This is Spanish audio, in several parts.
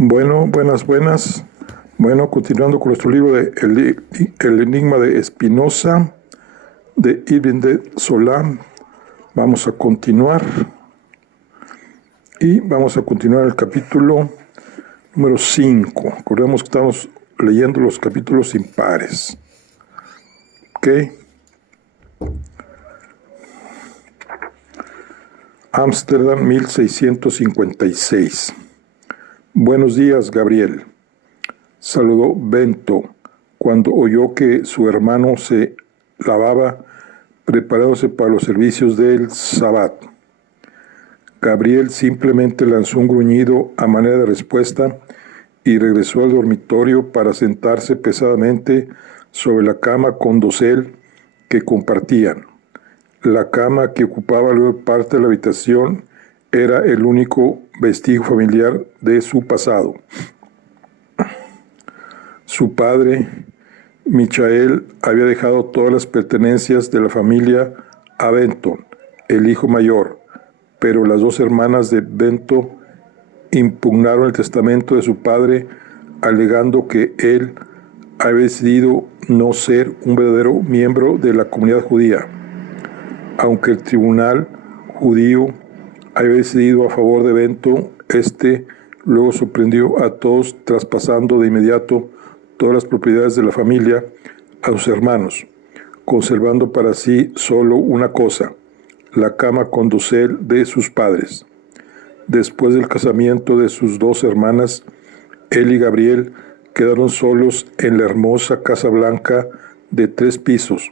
Bueno, buenas. Bueno, continuando con nuestro libro de El enigma de Spinoza, de Ibn de Solá, vamos a continuar. Y vamos a continuar el capítulo número 5. Recordemos que estamos leyendo los capítulos impares. ¿Ok? Ámsterdam, 1656. Buenos días, Gabriel, saludó Bento cuando oyó que su hermano se lavaba preparándose para los servicios del Sabbat. Gabriel simplemente lanzó un gruñido a manera de respuesta y regresó al dormitorio para sentarse pesadamente sobre la cama con dosel que compartían. La cama que ocupaba la mayor parte de la habitación era el único vestigio familiar de su pasado. Su padre, Michael, había dejado todas las pertenencias de la familia a Benton, el hijo mayor, pero las dos hermanas de Bento impugnaron el testamento de su padre, alegando que él había decidido no ser un verdadero miembro de la comunidad judía. Aunque el tribunal judío había decidido a favor de Bento, luego sorprendió a todos traspasando de inmediato todas las propiedades de la familia a sus hermanos, conservando para sí solo una cosa, la cama con dosel de sus padres. Después del casamiento de sus dos hermanas, él y Gabriel quedaron solos en la hermosa Casa Blanca de 3 pisos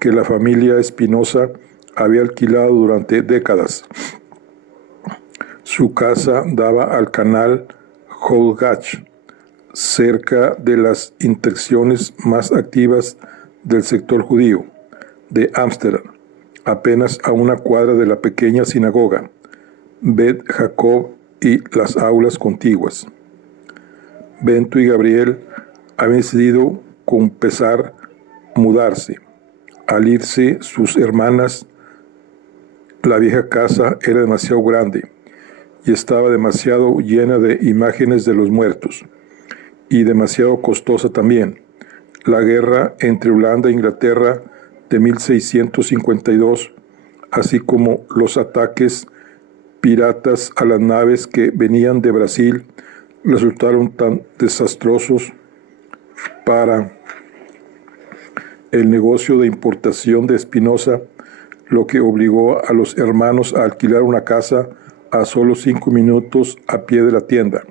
que la familia Spinoza había alquilado durante décadas. Su casa daba al canal Hoogach, cerca de las intersecciones más activas del sector judío de Ámsterdam, apenas a una cuadra de la pequeña sinagoga, Bet Jacob y las aulas contiguas. Bento y Gabriel habían decidido con pesar mudarse. Al irse sus hermanas, la vieja casa era demasiado grande y estaba demasiado llena de imágenes de los muertos, y demasiado costosa también. La guerra entre Holanda e Inglaterra de 1652, así como los ataques piratas a las naves que venían de Brasil, resultaron tan desastrosos para el negocio de importación de Spinoza, lo que obligó a los hermanos a alquilar una casa a solo 5 minutos a pie de la tienda.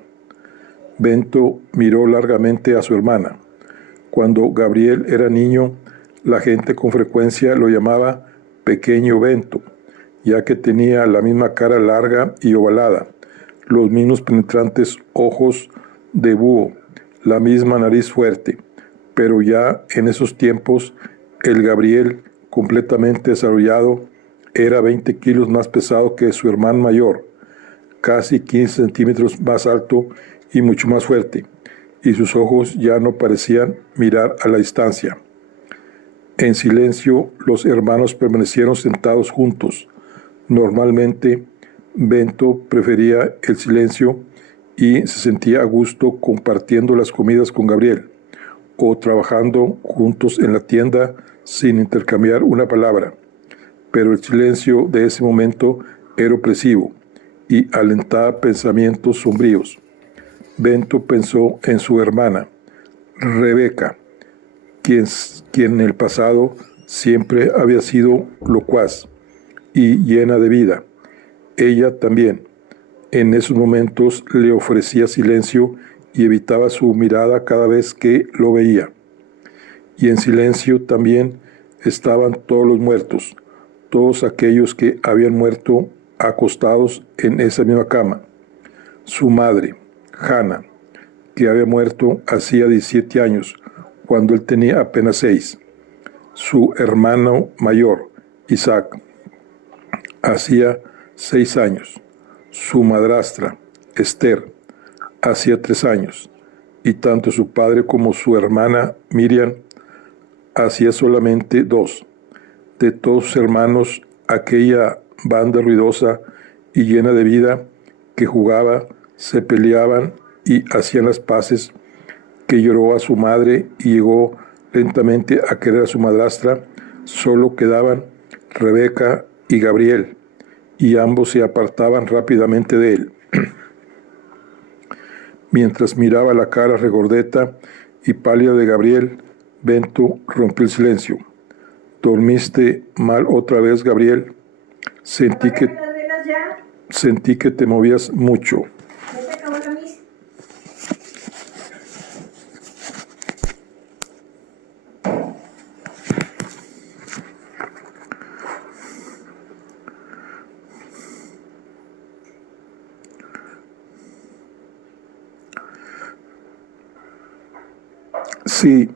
Bento miró largamente a su hermana. Cuando Gabriel era niño, la gente con frecuencia lo llamaba Pequeño Bento, ya que tenía la misma cara larga y ovalada, los mismos penetrantes ojos de búho, la misma nariz fuerte, pero ya en esos tiempos el Gabriel, completamente desarrollado, era 20 kilos más pesado que su hermano mayor, casi 15 centímetros más alto y mucho más fuerte, y sus ojos ya no parecían mirar a la distancia. En silencio, los hermanos permanecieron sentados juntos. Normalmente, Bento prefería el silencio y se sentía a gusto compartiendo las comidas con Gabriel, o trabajando juntos en la tienda sin intercambiar una palabra. Pero el silencio de ese momento era opresivo y alentaba pensamientos sombríos. Bento pensó en su hermana, Rebeca, quien en el pasado siempre había sido locuaz y llena de vida. Ella también, en esos momentos, le ofrecía silencio y evitaba su mirada cada vez que lo veía. Y en silencio también estaban todos los muertos, todos aquellos que habían muerto acostados en esa misma cama. Su madre, Hannah, que había muerto hacía 17 años, cuando él tenía apenas 6. Su hermano mayor, Isaac, hacía 6 años. Su madrastra, Esther, hacía 3 años. Y tanto su padre como su hermana, Miriam, hacía solamente 2. De todos sus hermanos, aquella banda ruidosa y llena de vida que jugaba, se peleaban y hacían las paces, que lloró a su madre y llegó lentamente a querer a su madrastra, solo quedaban Rebeca y Gabriel, y ambos se apartaban rápidamente de él. Mientras miraba la cara regordeta y pálida de Gabriel, Bento rompió el silencio. ¿Dormiste mal otra vez, Gabriel? Sentí que te movías mucho. Sí,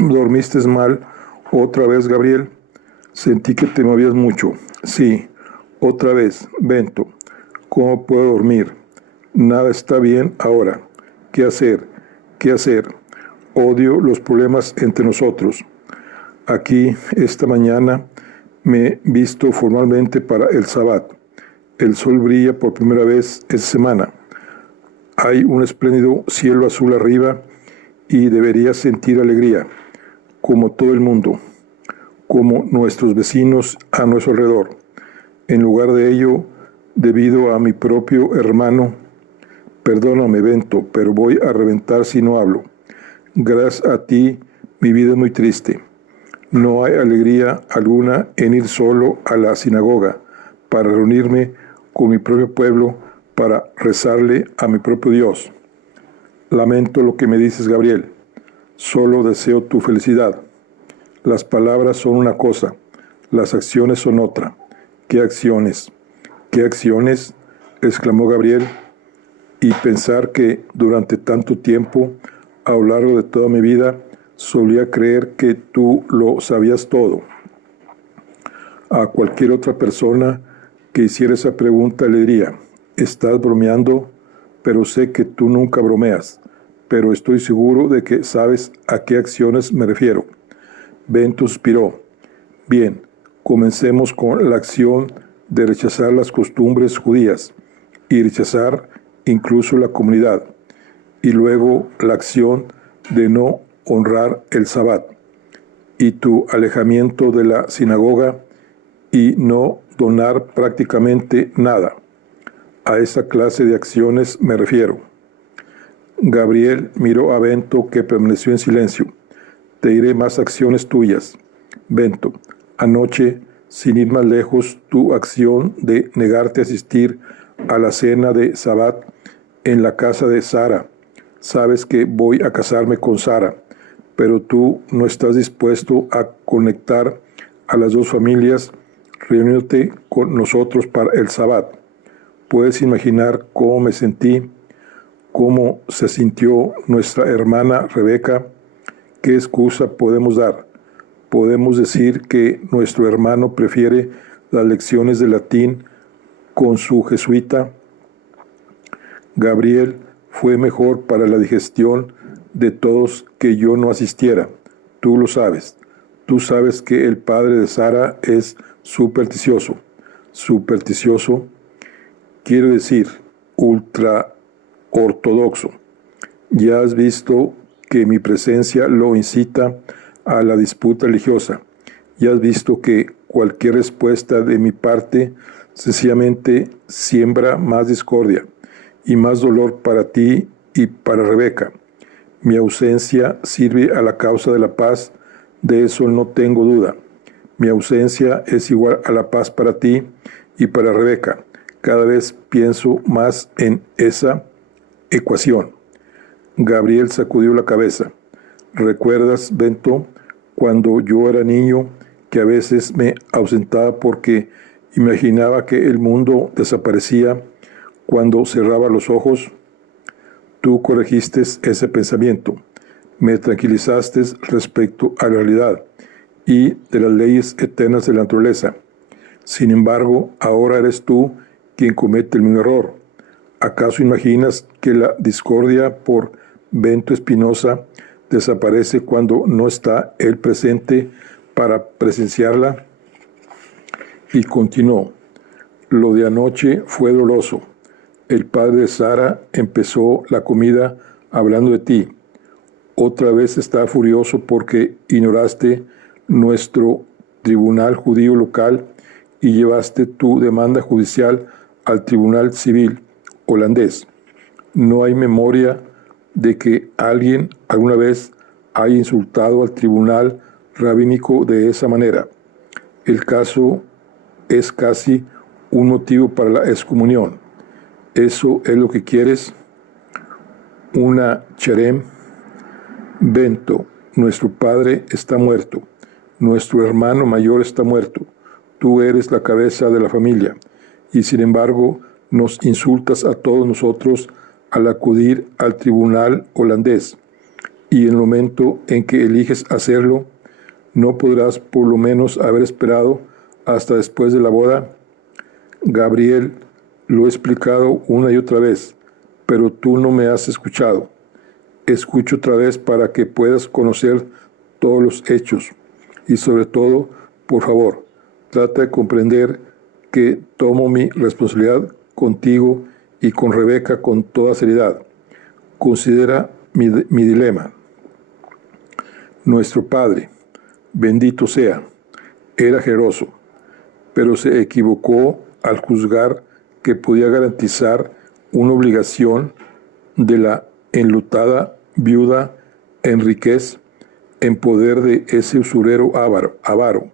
dormiste mal otra vez, Gabriel. Sentí que te movías mucho. Sí, otra vez, Bento. ¿Cómo puedo dormir? Nada está bien ahora. ¿Qué hacer? ¿Qué hacer? Odio los problemas entre nosotros. Aquí, esta mañana, me he visto formalmente para el Sabbat. El sol brilla por primera vez esta semana. Hay un espléndido cielo azul arriba y deberías sentir alegría, como todo el mundo, como nuestros vecinos a nuestro alrededor. En lugar de ello, debido a mi propio hermano, perdóname, Bento, pero voy a reventar si no hablo. Gracias a ti, mi vida es muy triste. No hay alegría alguna en ir solo a la sinagoga para reunirme con mi propio pueblo para rezarle a mi propio Dios. Lamento lo que me dices, Gabriel. Solo deseo tu felicidad. Las palabras son una cosa, las acciones son otra. ¿Qué acciones? ¿Qué acciones?, exclamó Gabriel, y pensar que durante tanto tiempo, a lo largo de toda mi vida, solía creer que tú lo sabías todo. A cualquier otra persona que hiciera esa pregunta le diría, estás bromeando, pero sé que tú nunca bromeas, pero estoy seguro de que sabes a qué acciones me refiero. Bento suspiró. Bien, comencemos con la acción de rechazar las costumbres judías y rechazar incluso la comunidad, y luego la acción de no honrar el Sabbat, y tu alejamiento de la sinagoga y no donar prácticamente nada. A esa clase de acciones me refiero. Gabriel miró a Bento, que permaneció en silencio. Te diré más acciones tuyas. Bento, anoche, sin ir más lejos, tu acción de negarte a asistir a la cena de Sabbat en la casa de Sara. Sabes que voy a casarme con Sara, pero tú no estás dispuesto a conectar a las dos familias reuniéndote con nosotros para el Sabbat. Puedes imaginar cómo me sentí, cómo se sintió nuestra hermana Rebeca. ¿Qué excusa podemos dar? Podemos decir que nuestro hermano prefiere las lecciones de latín con su jesuita. Gabriel, fue mejor para la digestión de todos que yo no asistiera. Tú lo sabes. Tú sabes que el padre de Sara es supersticioso. Supersticioso, quiero decir, ultra ortodoxo. Ya has visto que mi presencia lo incita a la disputa religiosa. Ya has visto que cualquier respuesta de mi parte sencillamente siembra más discordia y más dolor para ti y para Rebeca. Mi ausencia sirve a la causa de la paz, de eso no tengo duda. Mi ausencia es igual a la paz para ti y para Rebeca. Cada vez pienso más en esa ecuación. Gabriel sacudió la cabeza. ¿Recuerdas, Bento, cuando yo era niño, que a veces me ausentaba porque imaginaba que el mundo desaparecía cuando cerraba los ojos? Tú corregiste ese pensamiento. Me tranquilizaste respecto a la realidad y de las leyes eternas de la naturaleza. Sin embargo, ahora eres tú quien comete el mismo error. ¿Acaso imaginas que la discordia por Bento Espinosa desaparece cuando no está él presente para presenciarla? Y continuó. Lo de anoche fue doloroso. El padre de Sara empezó la comida hablando de ti. Otra vez está furioso porque ignoraste nuestro tribunal judío local y llevaste tu demanda judicial al tribunal civil holandés. No hay memoria de que alguien alguna vez haya insultado al tribunal rabínico de esa manera. El caso es casi un motivo para la excomunión. ¿Eso es lo que quieres? Una cherem. Bento, nuestro padre está muerto. Nuestro hermano mayor está muerto. Tú eres la cabeza de la familia. Y sin embargo, nos insultas a todos nosotros al acudir al tribunal holandés. Y en el momento en que eliges hacerlo, ¿no podrás por lo menos haber esperado hasta después de la boda? Gabriel, lo he explicado una y otra vez, pero tú no me has escuchado. Escucho otra vez para que puedas conocer todos los hechos. Y sobre todo, por favor, trata de comprender que tomo mi responsabilidad contigo y con Rebeca con toda seriedad. Considera mi dilema. Nuestro padre, bendito sea, era generoso, pero se equivocó al juzgar que podía garantizar una obligación de la enlutada viuda Enríquez en poder de ese usurero avaro,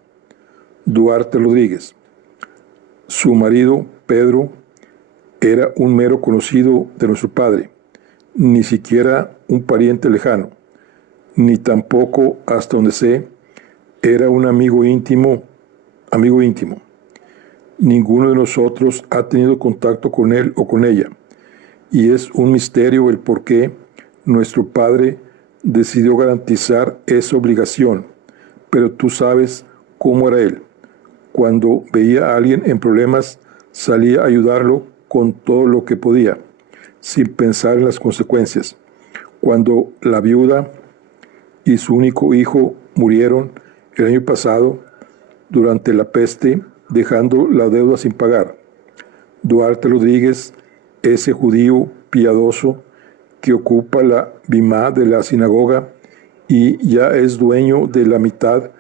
Duarte Rodríguez. Su marido, Pedro, era un mero conocido de nuestro padre, ni siquiera un pariente lejano, ni tampoco, hasta donde sé, era un amigo íntimo. Ninguno de nosotros ha tenido contacto con él o con ella, y es un misterio el por qué nuestro padre decidió garantizar esa obligación, pero tú sabes cómo era él. Cuando veía a alguien en problemas, salía a ayudarlo con todo lo que podía, sin pensar en las consecuencias. Cuando la viuda y su único hijo murieron el año pasado durante la peste, dejando la deuda sin pagar, Duarte Rodríguez, ese judío piadoso que ocupa la bimá de la sinagoga y ya es dueño de la mitad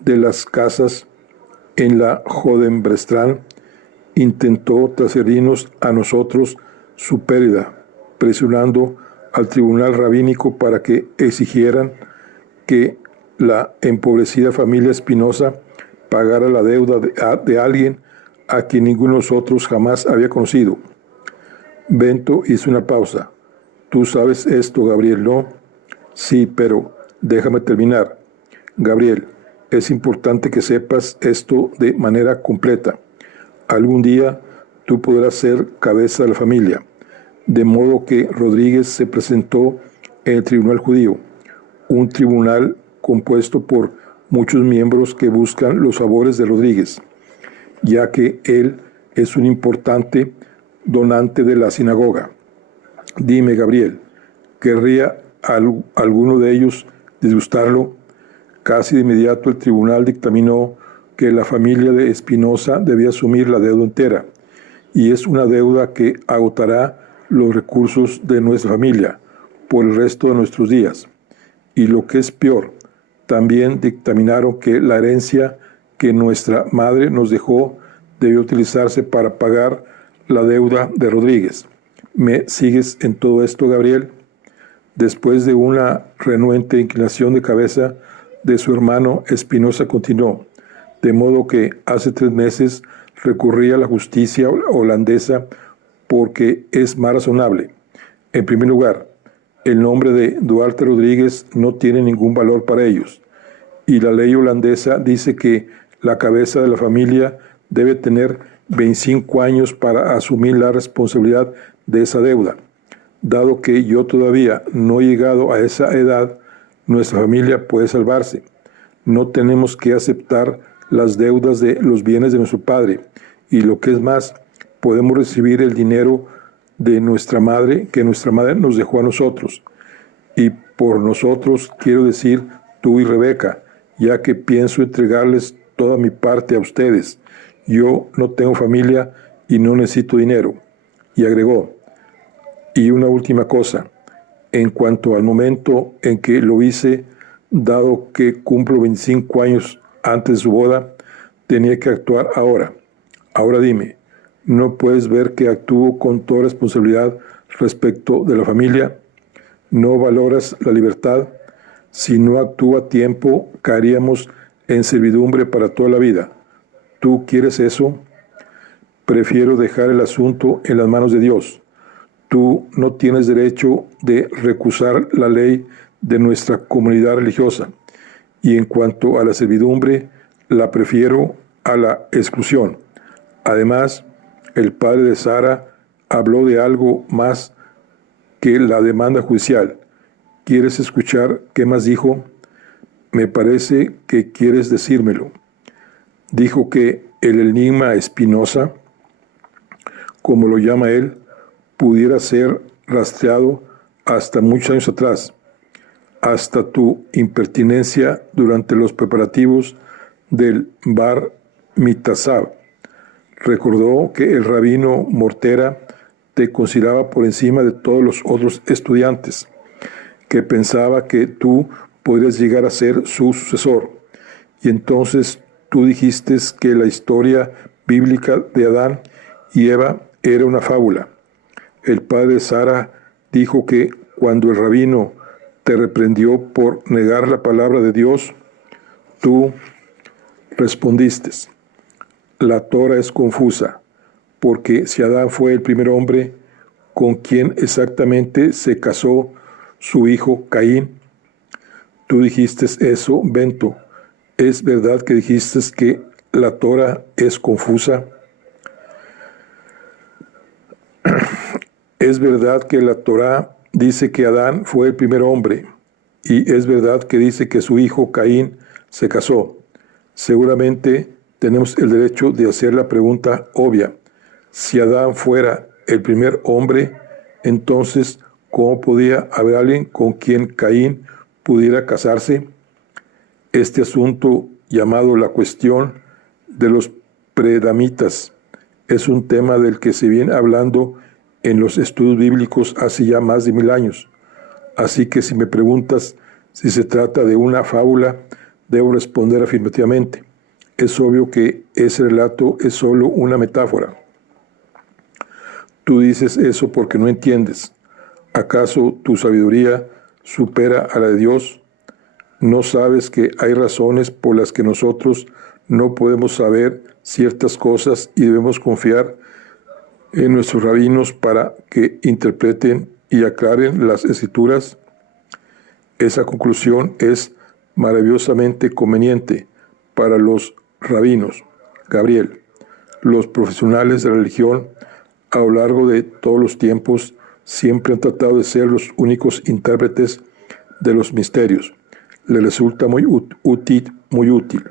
de las casas en la Jodenbrestrand, intentó transferirnos a nosotros su pérdida, presionando al tribunal rabínico para que exigieran que la empobrecida familia Espinosa pagara la deuda de alguien a quien ninguno de nosotros jamás había conocido. Bento hizo una pausa. Tú sabes esto, Gabriel, ¿no? Sí, pero déjame terminar. Gabriel, es importante que sepas esto de manera completa. Algún día tú podrás ser cabeza de la familia. De modo que Rodríguez se presentó en el tribunal judío, un tribunal compuesto por muchos miembros que buscan los favores de Rodríguez, ya que él es un importante donante de la sinagoga. Dime, Gabriel, ¿querría alguno de ellos disgustarlo? Casi de inmediato el tribunal dictaminó que la familia de Espinosa debía asumir la deuda entera, y es una deuda que agotará los recursos de nuestra familia por el resto de nuestros días. Y lo que es peor, también dictaminaron que la herencia que nuestra madre nos dejó debió utilizarse para pagar la deuda de Rodríguez. ¿Me sigues en todo esto, Gabriel? Después de una renuente inclinación de cabeza de su hermano, Espinosa continuó, de modo que hace 3 meses recurrí a la justicia holandesa porque es más razonable. En primer lugar, el nombre de Duarte Rodríguez no tiene ningún valor para ellos, y la ley holandesa dice que la cabeza de la familia debe tener 25 años para asumir la responsabilidad de esa deuda. Dado que yo todavía no he llegado a esa edad, nuestra familia puede salvarse. No tenemos que aceptar las deudas de los bienes de nuestro padre, y lo que es más, podemos recibir el dinero de nuestra madre que nuestra madre nos dejó a nosotros. Y por nosotros quiero decir tú y Rebeca, ya que pienso entregarles toda mi parte a ustedes. Yo no tengo familia y no necesito dinero. Y agregó, Y una última cosa, en cuanto al momento en que lo hice, dado que cumplo 25 años antes de su boda, tenía que actuar ahora. Ahora dime, ¿no puedes ver que actúo con toda responsabilidad respecto de la familia? ¿No valoras la libertad? Si no actúo a tiempo, caeríamos en servidumbre para toda la vida. ¿Tú quieres eso? Prefiero dejar el asunto en las manos de Dios. Tú no tienes derecho de recusar la ley de nuestra comunidad religiosa. Y en cuanto a la servidumbre, la prefiero a la exclusión. Además, el padre de Sara habló de algo más que la demanda judicial. ¿Quieres escuchar qué más dijo? Me parece que quieres decírmelo. Dijo que el enigma espinosa, como lo llama él, pudiera ser rastreado hasta muchos años atrás, hasta tu impertinencia durante los preparativos del Bar Mitzvah. Recordó que el rabino Mortera te consideraba por encima de todos los otros estudiantes, que pensaba que tú podrías llegar a ser su sucesor. Y entonces tú dijiste que la historia bíblica de Adán y Eva era una fábula. El padre de Sara dijo que cuando el rabino te reprendió por negar la palabra de Dios, tú respondiste: la Torah es confusa, porque si Adán fue el primer hombre, ¿con quién exactamente se casó su hijo Caín? Tú dijiste eso, Bento. ¿Es verdad que dijiste que la Torah es confusa? Es verdad que la Torah dice que Adán fue el primer hombre, y es verdad que dice que su hijo Caín se casó. Seguramente tenemos el derecho de hacer la pregunta obvia. Si Adán fuera el primer hombre, entonces, ¿cómo podía haber alguien con quien Caín pudiera casarse? Este asunto, llamado la cuestión de los predamitas, es un tema del que se viene hablando en los estudios bíblicos hace ya más de 1000 años. Así que si me preguntas si se trata de una fábula, debo responder afirmativamente. Es obvio que ese relato es solo una metáfora. Tú dices eso porque no entiendes. ¿Acaso tu sabiduría supera a la de Dios? ¿No sabes que hay razones por las que nosotros no podemos saber ciertas cosas y debemos confiar en nuestros rabinos para que interpreten y aclaren las escrituras? Esa conclusión es maravillosamente conveniente para los rabinos. Gabriel, los profesionales de la religión a lo largo de todos los tiempos siempre han tratado de ser los únicos intérpretes de los misterios. Le resulta muy útil.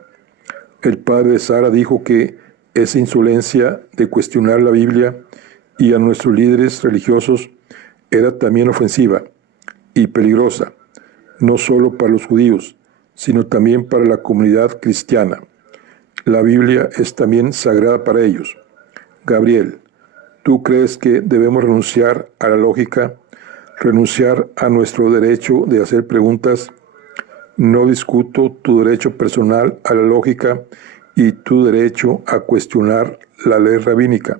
El padre de Sara dijo que esa insolencia de cuestionar la Biblia y a nuestros líderes religiosos era también ofensiva y peligrosa, no solo para los judíos, sino también para la comunidad cristiana. La Biblia es también sagrada para ellos. Gabriel, ¿tú crees que debemos renunciar a la lógica, renunciar a nuestro derecho de hacer preguntas? No discuto tu derecho personal a la lógica y tu derecho a cuestionar la ley rabínica.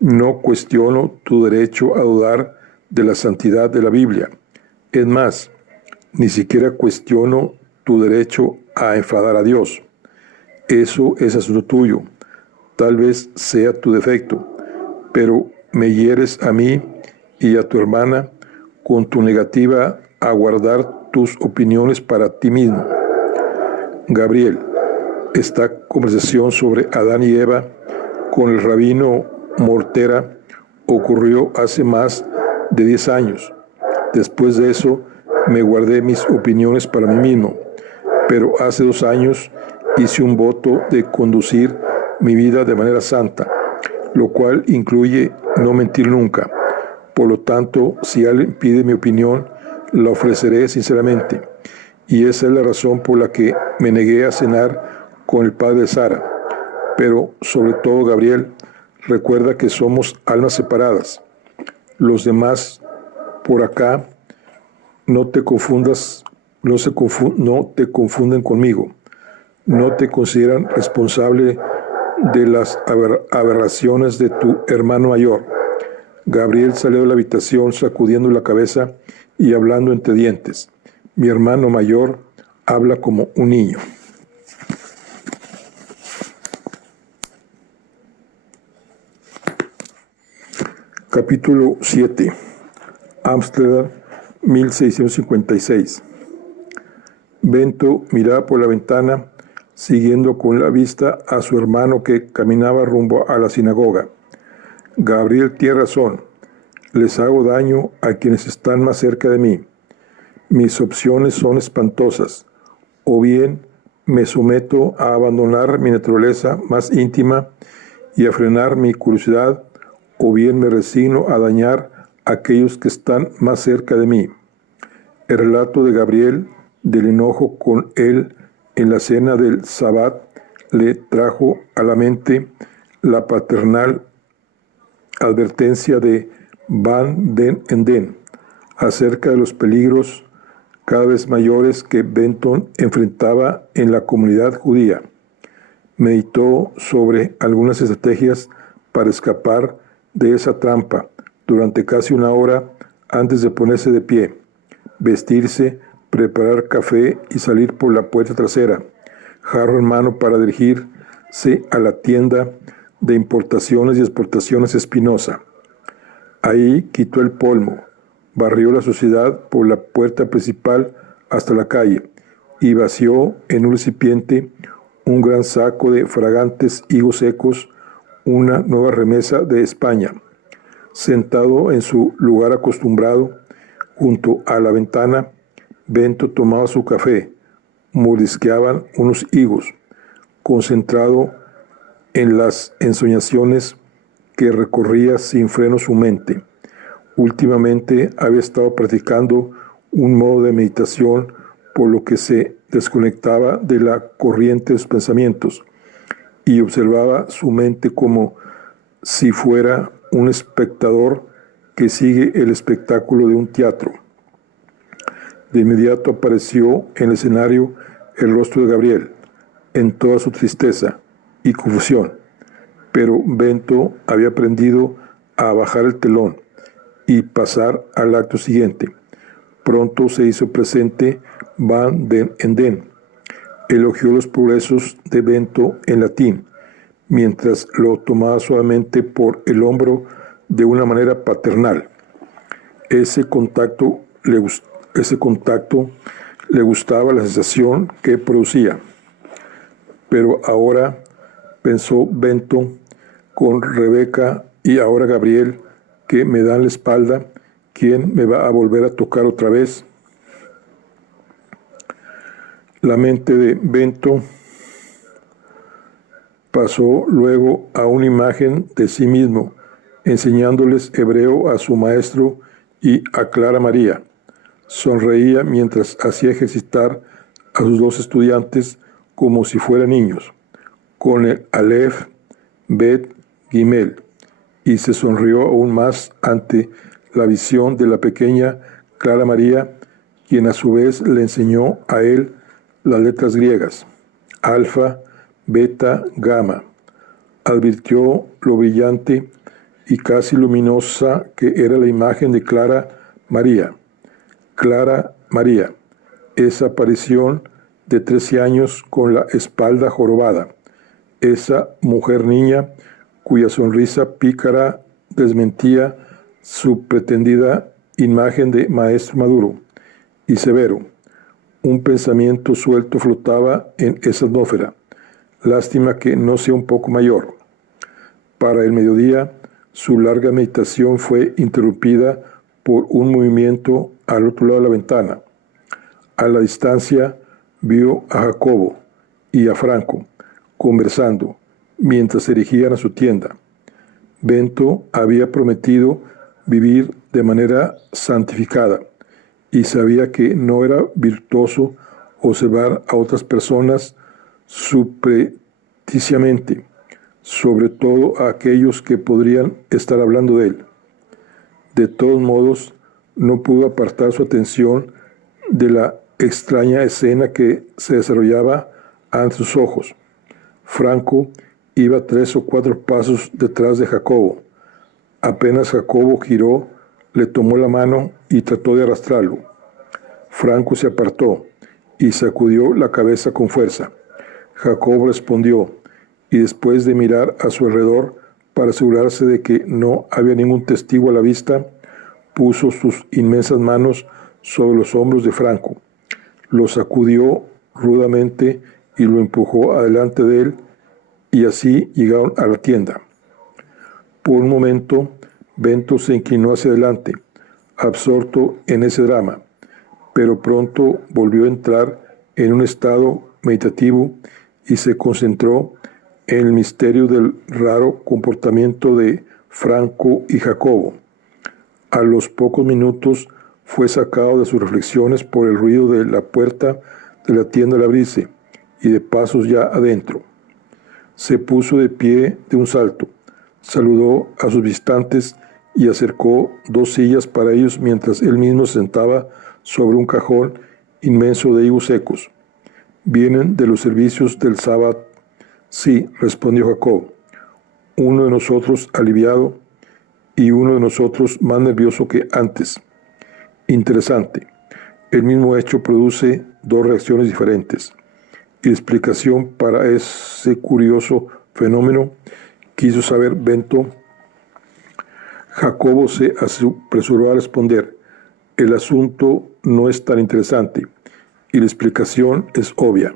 No cuestiono tu derecho a dudar de la santidad de la Biblia. Es más, ni siquiera cuestiono tu derecho a enfadar a Dios. Eso es asunto tuyo. Tal vez sea tu defecto, pero me hieres a mí y a tu hermana con tu negativa a guardar tus opiniones para ti mismo. Gabriel, esta conversación sobre Adán y Eva con el rabino Mortera ocurrió hace más de 10 años. Después de eso, me guardé mis opiniones para mí mismo, pero hace 2 años hice un voto de conducir mi vida de manera santa, lo cual incluye no mentir nunca. Por lo tanto, si alguien pide mi opinión, la ofreceré sinceramente. Y esa es la razón por la que me negué a cenar con el padre de Sara. Pero, sobre todo, Gabriel, recuerda que somos almas separadas. Los demás por acá no te confundas, no te confunden conmigo. No te consideran responsable de las aberraciones de tu hermano mayor. Gabriel salió de la habitación sacudiendo la cabeza y hablando entre dientes. Mi hermano mayor habla como un niño. Capítulo 7. Ámsterdam, 1656. Bento miraba por la ventana, siguiendo con la vista a su hermano que caminaba rumbo a la sinagoga. Gabriel tiene razón. Les hago daño a quienes están más cerca de mí. Mis opciones son espantosas. O bien me someto a abandonar mi naturaleza más íntima y a frenar mi curiosidad, o bien me resigno a dañar a aquellos que están más cerca de mí. El relato de Gabriel del enojo con él en la cena del Sabbat le trajo a la mente la paternal advertencia de Van den Enden acerca de los peligros cada vez mayores que Benton enfrentaba en la comunidad judía. Meditó sobre algunas estrategias para escapar de esa trampa durante casi una hora antes de ponerse de pie, vestirse, preparar café y salir por la puerta trasera, jarro en mano para dirigirse a la tienda de importaciones y exportaciones Espinosa. Ahí quitó el polvo, barrió la suciedad por la puerta principal hasta la calle y vació en un recipiente un gran saco de fragantes higos secos, una nueva remesa de España. Sentado en su lugar acostumbrado, junto a la ventana, Bento tomaba su café, mordisqueaban unos higos, concentrado en las ensoñaciones que recorría sin freno su mente. Últimamente había estado practicando un modo de meditación por lo que se desconectaba de la corriente de sus pensamientos y observaba su mente como si fuera un espectador que sigue el espectáculo de un teatro. De inmediato apareció en el escenario el rostro de Gabriel, en toda su tristeza y confusión, pero Bento había aprendido a bajar el telón y pasar al acto siguiente. Pronto se hizo presente Van den Enden. Elogió los progresos de Bento en latín, mientras lo tomaba suavemente por el hombro de una manera paternal. Ese contacto le gustaba la sensación que producía. Pero ahora, pensó Bento, con Rebeca y ahora Gabriel, que me dan la espalda, ¿quién me va a volver a tocar otra vez? La mente de Bento pasó luego a una imagen de sí mismo, enseñándoles hebreo a su maestro y a Clara María. Sonreía mientras hacía ejercitar a sus dos estudiantes como si fueran niños, con el Aleph, Bet, Gimel, y se sonrió aún más ante la visión de la pequeña Clara María, quien a su vez le enseñó a él las letras griegas, alfa, beta, gamma. Advirtió lo brillante y casi luminosa que era la imagen de Clara María. Clara María, esa aparición de 13 años con la espalda jorobada, esa mujer niña cuya sonrisa pícara desmentía su pretendida imagen de maestro maduro y severo. Un pensamiento suelto flotaba en esa atmósfera. Lástima que no sea un poco mayor. Para el mediodía, su larga meditación fue interrumpida por un movimiento al otro lado de la ventana. A la distancia vio a Jacobo y a Franco conversando mientras se dirigían a su tienda. Bento había prometido vivir de manera santificada y sabía que no era virtuoso observar a otras personas subrepticiamente, sobre todo a aquellos que podrían estar hablando de él. De todos modos, no pudo apartar su atención de la extraña escena que se desarrollaba ante sus ojos. Franco iba 3 o 4 pasos detrás de Jacobo. Apenas Jacobo giró, le tomó la mano y trató de arrastrarlo. Franco se apartó y sacudió la cabeza con fuerza. Jacobo respondió, y después de mirar a su alrededor para asegurarse de que no había ningún testigo a la vista, puso sus inmensas manos sobre los hombros de Franco. Lo sacudió rudamente y lo empujó adelante de él, y así llegaron a la tienda. Por un momento, Bento se inclinó hacia adelante, absorto en ese drama, pero pronto volvió a entrar en un estado meditativo y se concentró en el misterio del raro comportamiento de Franco y Jacobo. A los pocos minutos fue sacado de sus reflexiones por el ruido de la puerta de la tienda al abrirse y de pasos ya adentro. Se puso de pie de un salto, saludó a sus visitantes y acercó 2 sillas para ellos mientras él mismo se sentaba sobre un cajón inmenso de higos secos. ¿Vienen de los servicios del sábado? Sí, respondió Jacob. Uno de nosotros aliviado y uno de nosotros más nervioso que antes. Interesante. El mismo hecho produce 2 reacciones diferentes. Y la explicación para ese curioso fenómeno quiso saber Bento. Jacobo se apresuró a responder. El asunto no es tan interesante y la explicación es obvia.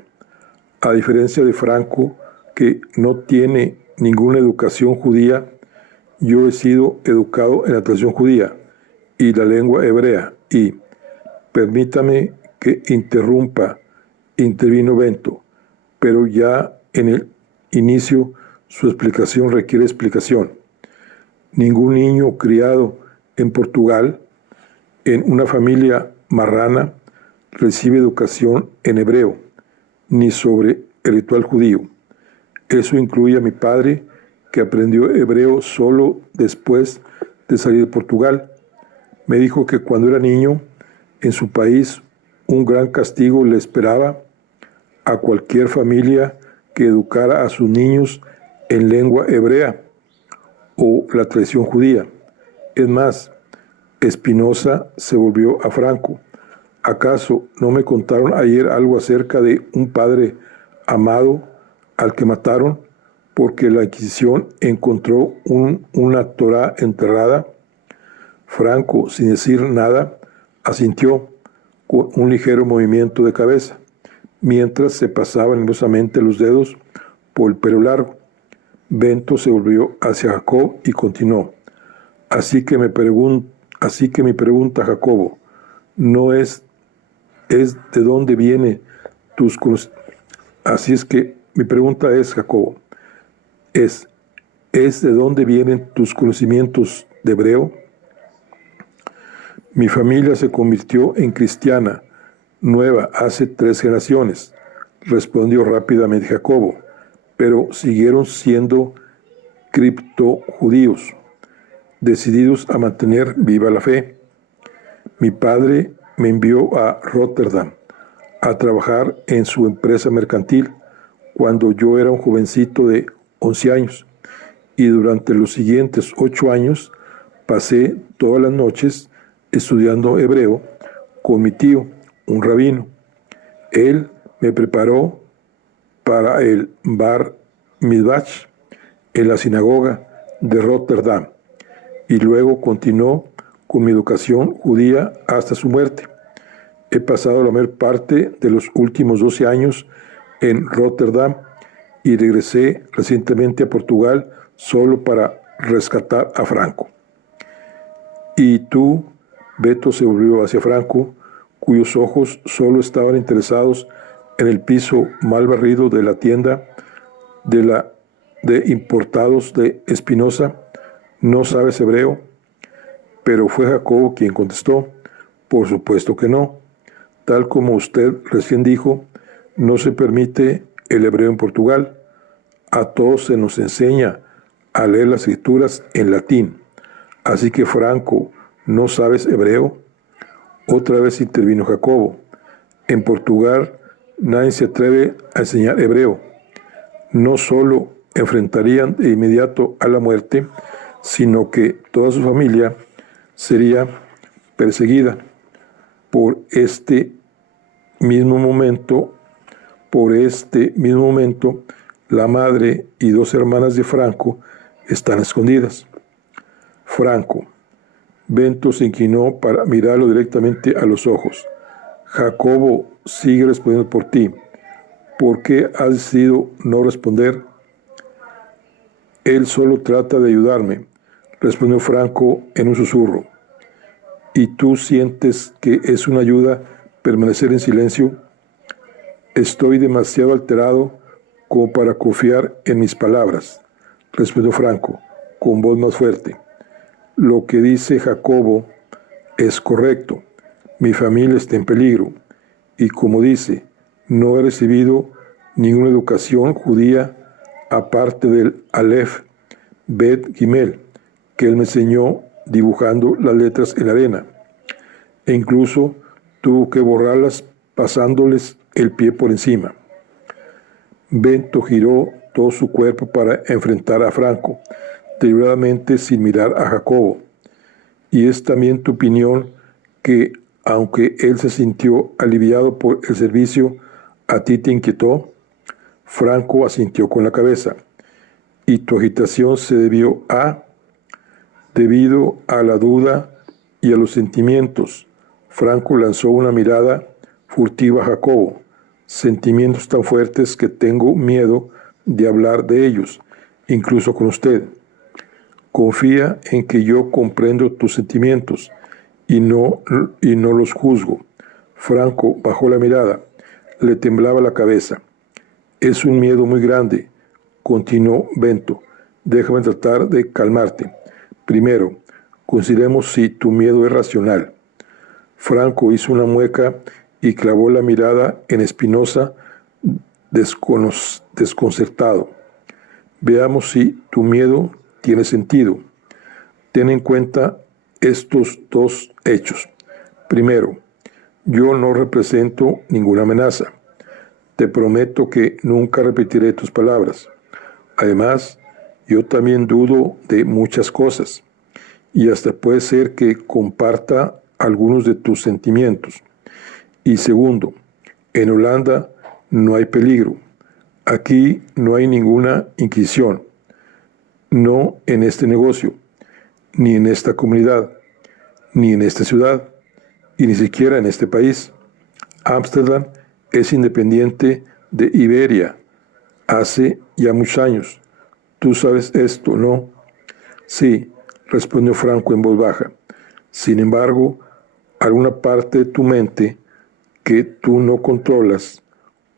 A diferencia de Franco, que no tiene ninguna educación judía, yo he sido educado en la tradición judía y la lengua hebrea y, permítame que intervino Bento, pero ya en el inicio su explicación requiere explicación. Ningún niño criado en Portugal, en una familia marrana, recibe educación en hebreo, ni sobre el ritual judío. Eso incluye a mi padre, que aprendió hebreo solo después de salir de Portugal. Me dijo que cuando era niño, en su país, un gran castigo le esperaba a cualquier familia que educara a sus niños en lengua hebrea o la tradición judía. Es más, Espinosa se volvió a Franco. ¿Acaso no me contaron ayer algo acerca de un padre amado al que mataron porque la Inquisición encontró una Torá enterrada? Franco, sin decir nada, asintió con un ligero movimiento de cabeza, mientras se pasaban nerviosamente los dedos por el pelo largo. Bento se volvió hacia Jacob y continuó. Así que mi pregunta, Jacobo, no es de dónde viene tus conocimientos. Así es que mi pregunta es, Jacobo, es de dónde vienen tus conocimientos de hebreo. Mi familia se convirtió en cristiana nueva hace 3 generaciones, respondió rápidamente Jacobo, pero siguieron siendo criptojudíos, decididos a mantener viva la fe. Mi padre me envió a Rotterdam a trabajar en su empresa mercantil cuando yo era un jovencito de 11 años y durante los siguientes 8 años pasé todas las noches estudiando hebreo con mi tío, un rabino. Él me preparó para el Bar Mitzvah en la sinagoga de Rotterdam y luego continuó con mi educación judía hasta su muerte. He pasado la mayor parte de los últimos 12 años en Rotterdam y regresé recientemente a Portugal solo para rescatar a Franco. Y tú, Beto se volvió hacia Franco, cuyos ojos solo estaban interesados en el piso mal barrido de la tienda de importados de Espinosa. ¿No sabes hebreo? Pero fue Jacobo quien contestó, por supuesto que no. Tal como usted recién dijo, no se permite el hebreo en Portugal. A todos se nos enseña a leer las escrituras en latín. Así que Franco ¿No sabes hebreo? Otra vez intervino Jacobo. En Portugal nadie se atreve a enseñar hebreo. No solo enfrentarían de inmediato a la muerte, sino que toda su familia sería perseguida. Por este mismo momento, la madre y 2 hermanas de Franco están escondidas. Franco. Bento se inclinó para mirarlo directamente a los ojos. Jacobo sigue respondiendo por ti. ¿Por qué has decidido no responder? Él solo trata de ayudarme, respondió Franco en un susurro. ¿Y tú sientes que es una ayuda permanecer en silencio? Estoy demasiado alterado como para confiar en mis palabras, respondió Franco, con voz más fuerte. Lo que dice Jacobo es correcto. Mi familia está en peligro. Y como dice, no he recibido ninguna educación judía aparte del Aleph, Bet, Gimel, que él me enseñó dibujando las letras en la arena. E incluso tuvo que borrarlas pasándoles el pie por encima. Bento giró todo su cuerpo para enfrentar a Franco, deliberadamente sin mirar a Jacobo. Y es también tu opinión que, aunque él se sintió aliviado por el servicio, ¿a ti te inquietó? Franco asintió con la cabeza. ¿Y tu agitación se debió debido a la duda y a los sentimientos? Franco lanzó una mirada furtiva a Jacobo. Sentimientos tan fuertes que tengo miedo de hablar de ellos, incluso con usted. Confía en que yo comprendo tus sentimientos y no los juzgo. Franco bajó la mirada. Le temblaba la cabeza. Es un miedo muy grande, continuó Bento. Déjame tratar de calmarte. Primero, consideremos si tu miedo es racional. Franco hizo una mueca y clavó la mirada en Espinosa, desconcertado. Veamos si tu miedo tiene sentido. Ten en cuenta estos 2 hechos. Primero, yo no represento ninguna amenaza. Te prometo que nunca repetiré tus palabras. Además, yo también dudo de muchas cosas, y hasta puede ser que comparta algunos de tus sentimientos. Y segundo, en Holanda no hay peligro. Aquí no hay ninguna inquisición. No en este negocio, ni en esta comunidad, ni en esta ciudad, y ni siquiera en este país. Ámsterdam es independiente de Iberia hace ya muchos años. Tú sabes esto, ¿no? Sí, respondió Franco en voz baja. Sin embargo, alguna parte de tu mente que tú no controlas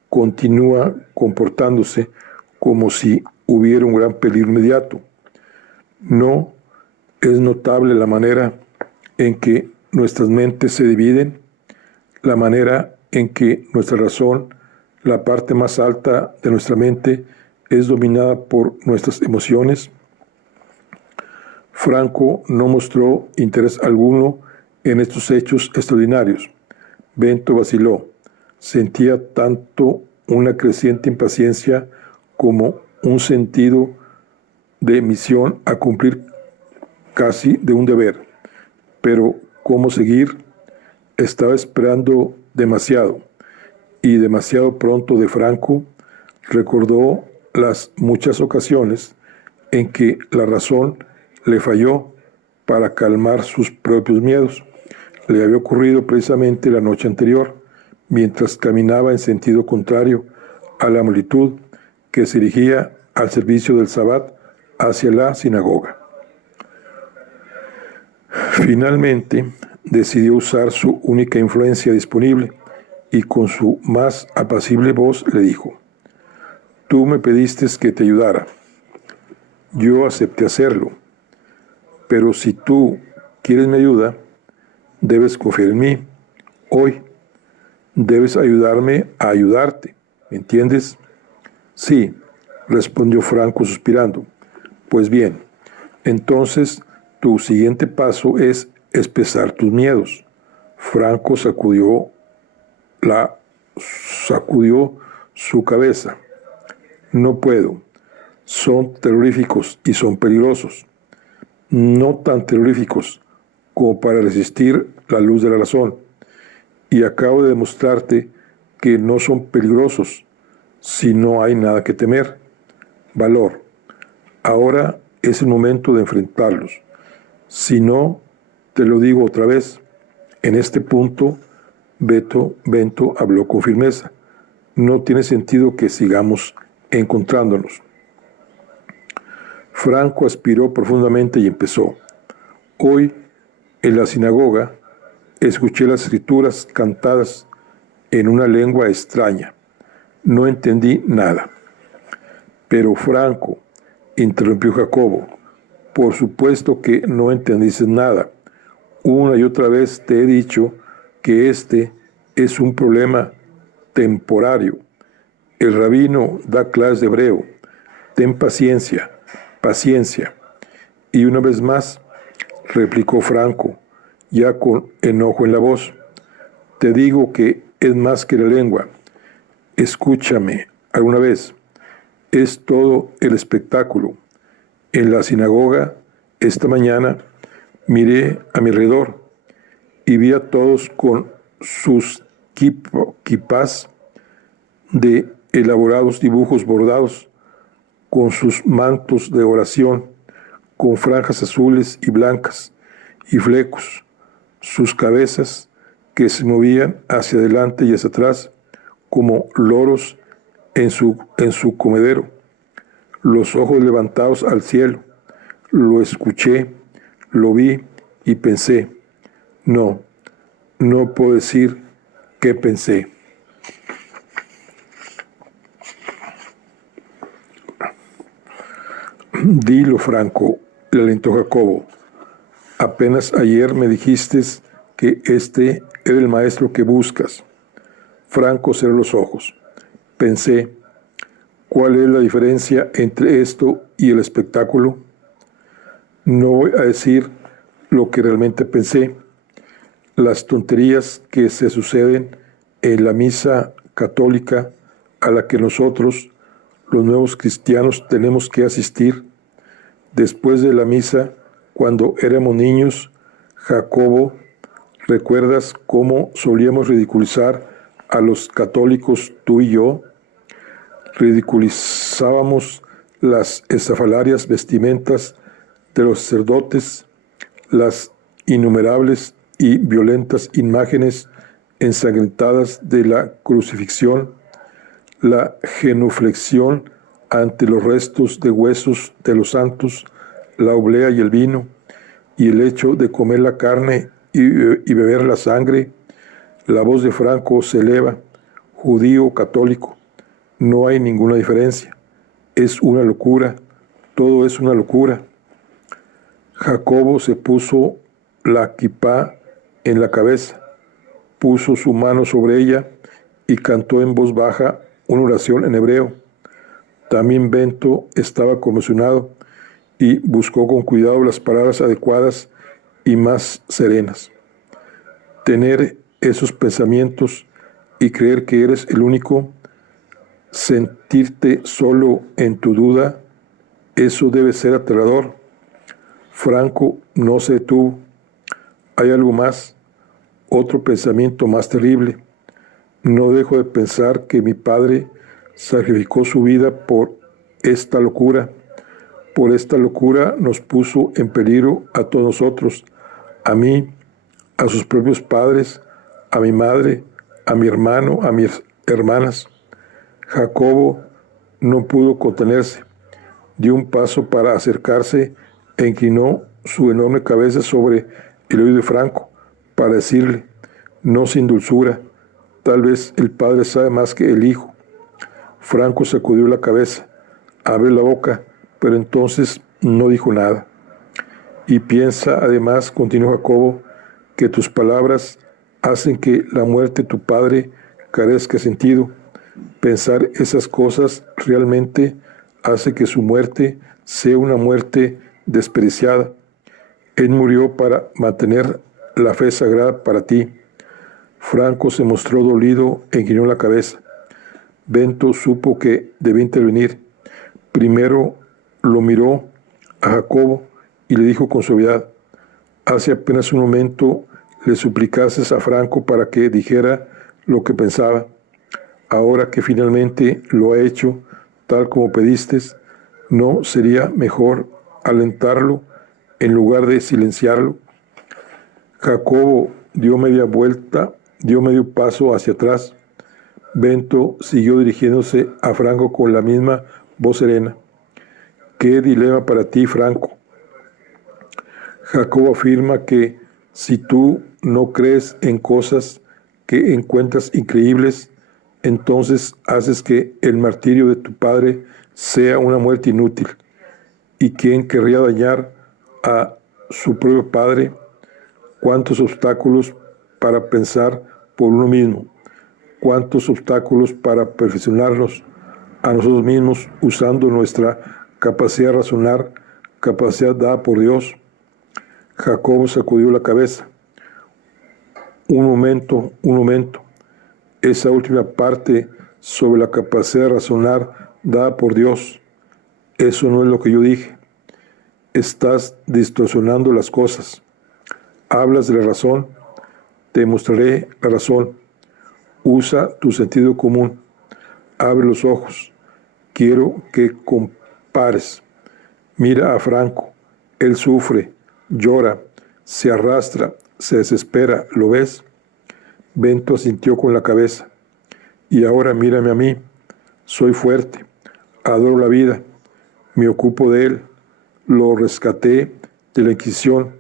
continúa comportándose como si hubiera un gran peligro inmediato. ¿No es notable la manera en que nuestras mentes se dividen? La manera en que nuestra razón, la parte más alta de nuestra mente, es dominada por nuestras emociones. Franco no mostró interés alguno en estos hechos extraordinarios. Bento vaciló. Sentía tanto una creciente impaciencia como un sentido de misión a cumplir, casi de un deber. Pero, ¿cómo seguir? Estaba esperando demasiado, y demasiado pronto de Franco. Recordó las muchas ocasiones en que la razón le falló para calmar sus propios miedos. Le había ocurrido precisamente la noche anterior, mientras caminaba en sentido contrario a la multitud que se dirigía al servicio del Sabbat hacia la sinagoga. Finalmente, decidió usar su única influencia disponible y con su más apacible voz le dijo: «Tú me pediste que te ayudara. Yo acepté hacerlo. Pero si tú quieres mi ayuda, debes confiar en mí. Hoy debes ayudarme a ayudarte. ¿Me entiendes?» «Sí», respondió Franco suspirando. «Pues bien, entonces tu siguiente paso es espesar tus miedos. Franco sacudió su cabeza. No puedo. Son terroríficos y son peligrosos. No tan terroríficos como para resistir la luz de la razón. Y acabo de demostrarte que no son peligrosos si no hay nada que temer. Valor. Ahora es el momento de enfrentarlos. Si no, te lo digo otra vez. En este punto, Bento habló con firmeza. No tiene sentido que sigamos encontrándonos. Franco aspiró profundamente y empezó. Hoy, en la sinagoga, escuché las escrituras cantadas en una lengua extraña. No entendí nada. Pero Franco, interrumpió Jacobo, por supuesto que no entendiste nada. Una y otra vez te he dicho que este es un problema temporario. El rabino da clases de hebreo. Ten paciencia, paciencia. Y una vez más, replicó Franco, ya con enojo en la voz, te digo que es más que la lengua. Escúchame alguna vez. Es todo el espectáculo. En la sinagoga, esta mañana, miré a mi alrededor y vi a todos con sus kipás de elaborados dibujos bordados, con sus mantos de oración, con franjas azules y blancas y flecos, sus cabezas que se movían hacia adelante y hacia atrás como loros en su comedero, los ojos levantados al cielo. Lo escuché, lo vi y pensé. No puedo decir qué pensé. Dilo, Franco, le alentó Jacobo. Apenas ayer me dijiste que este era el maestro que buscas. Franco cerró los ojos. Pensé, ¿cuál es la diferencia entre esto y el espectáculo? No voy a decir lo que realmente pensé. Las tonterías que se suceden en la misa católica a la que nosotros, los nuevos cristianos, tenemos que asistir. Después de la misa, cuando éramos niños, Jacobo, ¿recuerdas cómo solíamos ridiculizar a los católicos tú y yo? Ridiculizábamos las estrafalarias vestimentas de los sacerdotes, las innumerables y violentas imágenes ensangrentadas de la crucifixión, la genuflexión ante los restos de huesos de los santos, la oblea y el vino, y el hecho de comer la carne y beber la sangre. La voz de Franco se eleva, judío, católico. No hay ninguna diferencia. Es una locura. Todo es una locura. Jacobo se puso la kipá en la cabeza, puso su mano sobre ella y cantó en voz baja una oración en hebreo. También Bento estaba conmocionado y buscó con cuidado las palabras adecuadas y más serenas. Tener esos pensamientos y creer que eres el único, sentirte solo en tu duda, eso debe ser aterrador. Franco no se detuvo. Hay algo más, otro pensamiento más terrible. No dejo de pensar que mi padre sacrificó su vida por esta locura. Por esta locura nos puso en peligro a todos nosotros, a mí, a sus propios padres, a mi madre, a mi hermano, a mis hermanas. Jacobo no pudo contenerse. Dio un paso para acercarse e inclinó su enorme cabeza sobre el oído de Franco para decirle, no sin dulzura, tal vez el padre sabe más que el hijo. Franco sacudió la cabeza, abrió la boca, pero entonces no dijo nada. Y piensa, además, continuó Jacobo, que tus palabras hacen que la muerte de tu padre carezca de sentido. Pensar esas cosas realmente hace que su muerte sea una muerte desperdiciada. Él murió para mantener la fe sagrada para ti. Franco se mostró dolido e inclinó la cabeza. Bento supo que debía intervenir. Primero lo miró a Jacobo y le dijo con suavidad: hace apenas un momento le suplicases a Franco para que dijera lo que pensaba. Ahora que finalmente lo ha hecho tal como pediste, ¿no sería mejor alentarlo en lugar de silenciarlo? Jacobo dio media vuelta, dio medio paso hacia atrás. Bento siguió dirigiéndose a Franco con la misma voz serena. ¿Qué dilema para ti, Franco? Jacobo afirma que si tú no crees en cosas que encuentras increíbles, entonces haces que el martirio de tu padre sea una muerte inútil. ¿Y quién querría dañar a su propio padre? ¿Cuántos obstáculos para pensar por uno mismo? ¿Cuántos obstáculos para perfeccionarnos a nosotros mismos usando nuestra capacidad de razonar, capacidad dada por Dios? Jacobo sacudió la cabeza. Un momento. Esa última parte sobre la capacidad de razonar dada por Dios, eso no es lo que yo dije. Estás distorsionando las cosas. Hablas de la razón, te mostraré la razón. Usa tu sentido común. Abre los ojos. Quiero que compares. Mira a Franco. Él sufre, llora, se arrastra, se desespera. ¿Lo ves? Bento asintió con la cabeza. Y ahora mírame a mí. Soy fuerte. Adoro la vida. Me ocupo de él. Lo rescaté de la Inquisición.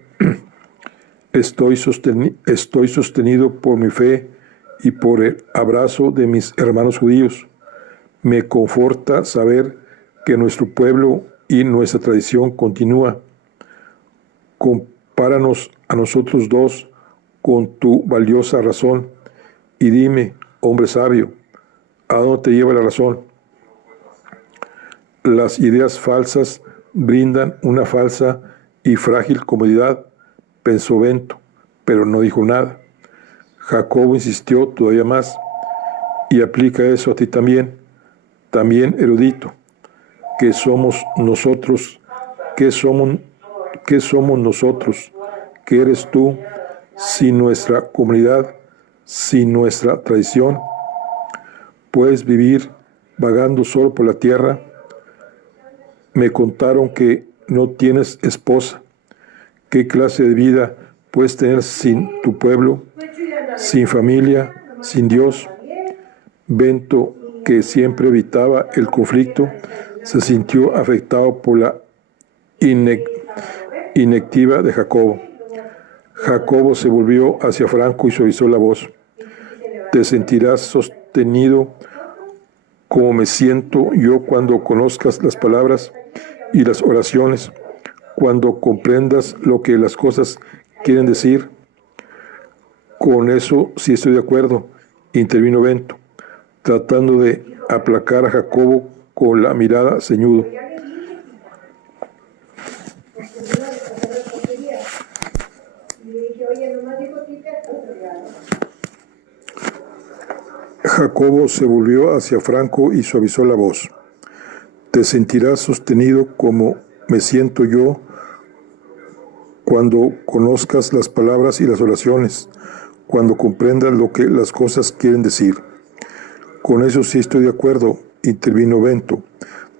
Estoy sostenido por mi fe y por el abrazo de mis hermanos judíos. Me conforta saber que nuestro pueblo y nuestra tradición continúa. Compáranos a nosotros dos con tu valiosa razón y dime, hombre sabio, ¿a dónde te lleva la razón? Las ideas falsas brindan una falsa y frágil comodidad, pensó Bento, pero no dijo nada. Jacobo insistió todavía más. Y aplica eso a ti también erudito. ¿Qué somos nosotros? ¿Qué somos nosotros? ¿Qué eres tú sin nuestra comunidad, sin nuestra tradición? ¿Puedes vivir vagando solo por la tierra? Me contaron que no tienes esposa. ¿Qué clase de vida puedes tener sin tu pueblo, sin familia, sin Dios? Bento, que siempre evitaba el conflicto, se sintió afectado por la inactiva de Jacobo. Jacobo se volvió hacia Franco y suavizó la voz. Te sentirás sostenido como me siento yo cuando conozcas las palabras y las oraciones, cuando comprendas lo que las cosas quieren decir. Con eso sí estoy de acuerdo, intervino Bento, tratando de aplacar a Jacobo con la mirada ceñudo. Jacobo se volvió hacia Franco y suavizó la voz. Te sentirás sostenido como me siento yo cuando conozcas las palabras y las oraciones, cuando comprendas lo que las cosas quieren decir. Con eso sí estoy de acuerdo, intervino Bento,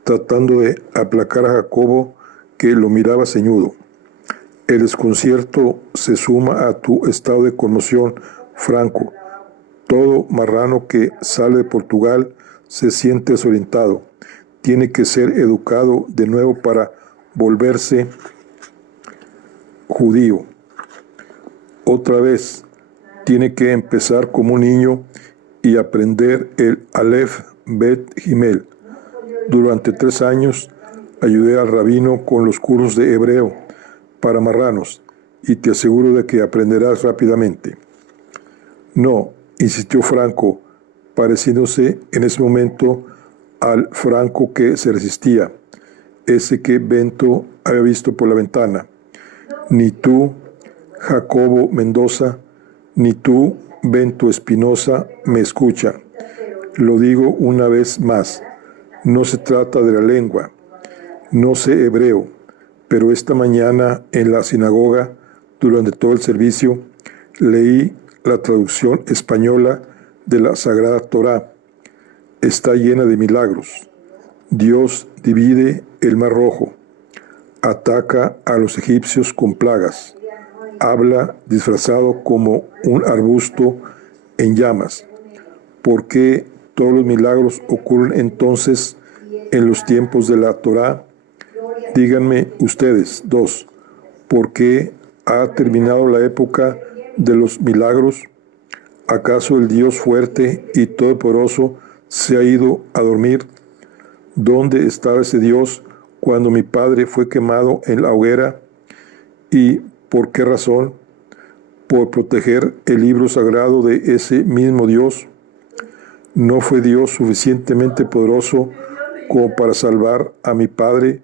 tratando de aplacar a Jacobo, que lo miraba ceñudo. El desconcierto se suma a tu estado de conmoción, Franco. Todo marrano que sale de Portugal se siente desorientado. Tiene que ser educado de nuevo para volverse judío. Otra vez, tiene que empezar como un niño y aprender el Aleph Bet Gimel. Durante 3 años ayudé al rabino con los cursos de hebreo para marranos y te aseguro de que aprenderás rápidamente. No, insistió Franco, pareciéndose en ese momento al Franco que se resistía, ese que Bento había visto por la ventana. Ni tú, Jacobo Mendoza, ni tú, Bento Espinosa, me escucha. Lo digo una vez más, no se trata de la lengua, no sé hebreo, pero esta mañana en la sinagoga, durante todo el servicio, leí la traducción española de la Sagrada Torá. Está llena de milagros. Dios divide el Mar Rojo, ataca a los egipcios con plagas, habla disfrazado como un arbusto en llamas. ¿Por qué todos los milagros ocurren entonces en los tiempos de la Torá? Díganme ustedes, 2, ¿por qué ha terminado la época de los milagros? ¿Acaso el Dios fuerte y todopoderoso se ha ido a dormir? ¿Dónde estaba ese Dios cuando mi padre fue quemado en la hoguera? ¿Y por qué razón? ¿Por proteger el libro sagrado de ese mismo Dios? ¿No fue Dios suficientemente poderoso como para salvar a mi padre,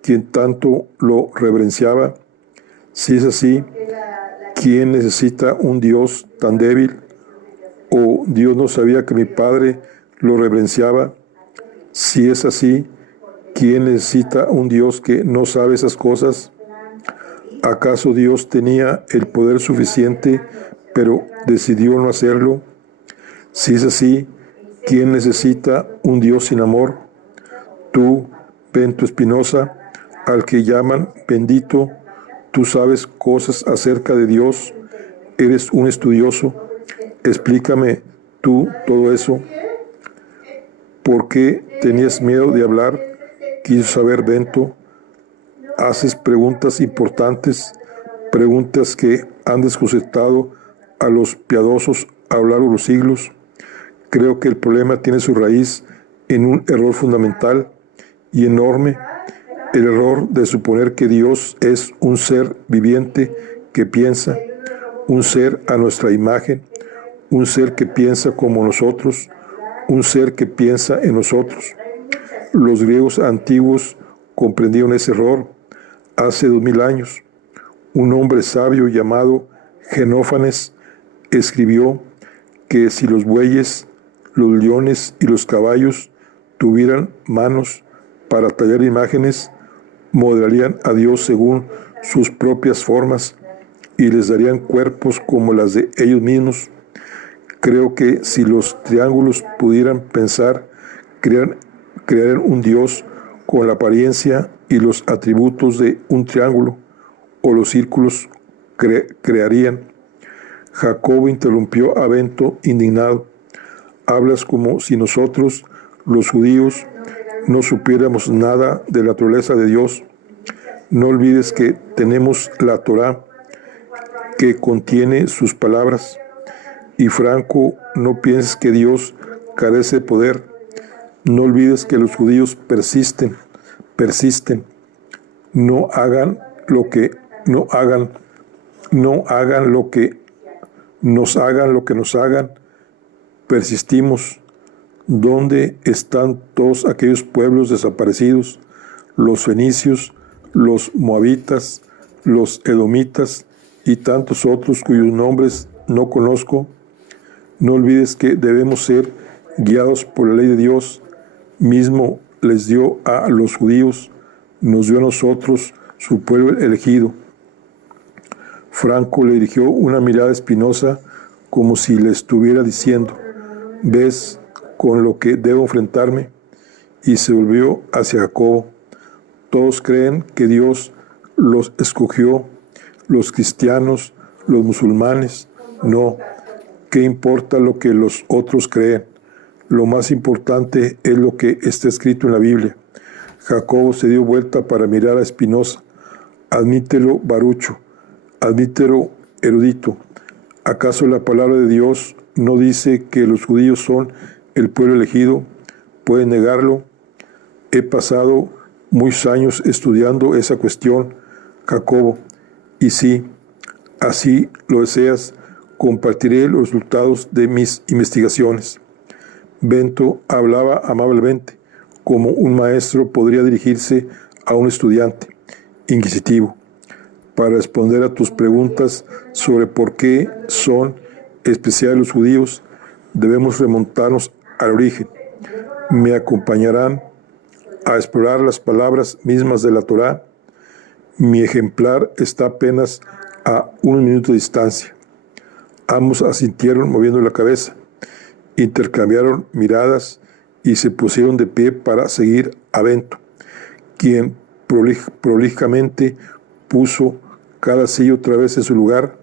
quien tanto lo reverenciaba? Si es así, ¿quién necesita un Dios tan débil? ¿O Dios no sabía que mi padre lo reverenciaba? Si es así, ¿quién necesita un Dios que no sabe esas cosas? ¿Acaso Dios tenía el poder suficiente, pero decidió no hacerlo? Si es así, ¿quién necesita un Dios sin amor? Tú, Bento Espinosa, al que llaman bendito, tú sabes cosas acerca de Dios, eres un estudioso. Explícame tú todo eso. ¿Por qué tenías miedo de hablar? Quiso saber Bento. Haces preguntas importantes, preguntas que han desconcertado a los piadosos a lo largo de los siglos. Creo que el problema tiene su raíz en un error fundamental y enorme, el error de suponer que Dios es un ser viviente que piensa, un ser a nuestra imagen, un ser que piensa como nosotros, un ser que piensa en nosotros. Los griegos antiguos comprendieron ese error hace 2000 años. Un hombre sabio llamado Genófanes escribió que si los bueyes, los leones y los caballos tuvieran manos para tallar imágenes, modelarían a Dios según sus propias formas y les darían cuerpos como las de ellos mismos. Creo que si los triángulos pudieran pensar, crearían un Dios con la apariencia y los atributos de un triángulo, o los círculos crearían. Jacobo interrumpió a Bento indignado. Hablas como si nosotros, los judíos, no supiéramos nada de la naturaleza de Dios. No olvides que tenemos la Torá, que contiene sus palabras. Y Franco, no pienses que Dios carece de poder. No olvides que los judíos persisten. No hagan lo que nos hagan. Persistimos. ¿Dónde están todos aquellos pueblos desaparecidos? Los fenicios, los moabitas, los edomitas y tantos otros cuyos nombres no conozco. No olvides que debemos ser guiados por la ley de Dios. Mismo les dio a los judíos, nos dio a nosotros, su pueblo elegido. Franco le dirigió una mirada espinosa como si le estuviera diciendo, ¿ves con lo que debo enfrentarme? Y se volvió hacia Jacobo. Todos creen que Dios los escogió, los cristianos, los musulmanes. No, ¿qué importa lo que los otros creen? Lo más importante es lo que está escrito en la Biblia. Jacobo se dio vuelta para mirar a Espinosa. Admítelo, Barucho, admítelo, erudito. ¿Acaso la palabra de Dios no dice que los judíos son el pueblo elegido? ¿Pueden negarlo? He pasado muchos años estudiando esa cuestión, Jacobo, y si así lo deseas, compartiré los resultados de mis investigaciones. Bento hablaba amablemente, como un maestro podría dirigirse a un estudiante, inquisitivo. para responder a tus preguntas sobre por qué son especiales los judíos, debemos remontarnos al origen. Me acompañarán a explorar las palabras mismas de la Torá. Mi ejemplar está apenas a 1 minuto de distancia. Ambos asintieron moviendo la cabeza, intercambiaron miradas y se pusieron de pie para seguir a Bento, quien prolijamente puso cada silla otra vez en su lugar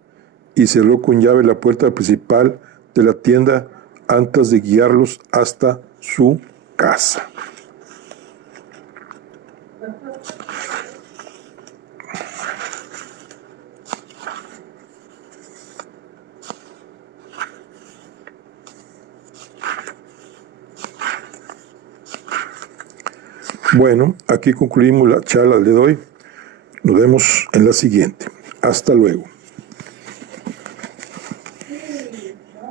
y cerró con llave la puerta principal de la tienda antes de guiarlos hasta su casa. Bueno, aquí concluimos la charla de hoy. Nos vemos en la siguiente. Hasta luego.